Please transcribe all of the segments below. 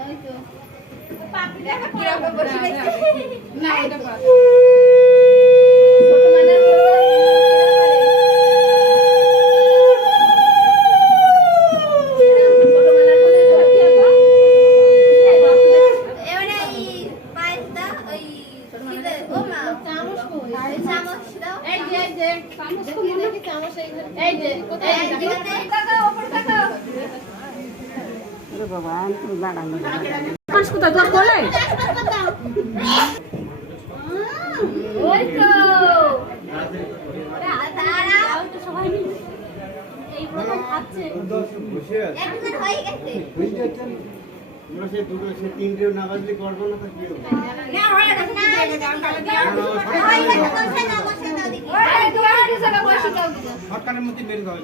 ওই তো পাখি দেখা কি রকম বসে আছে না এটা পাখি ছোট মানে তিনটেও না বাজলে করবো না তো কি হবে সরকারের মধ্যে বের হবে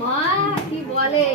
মা কি বলে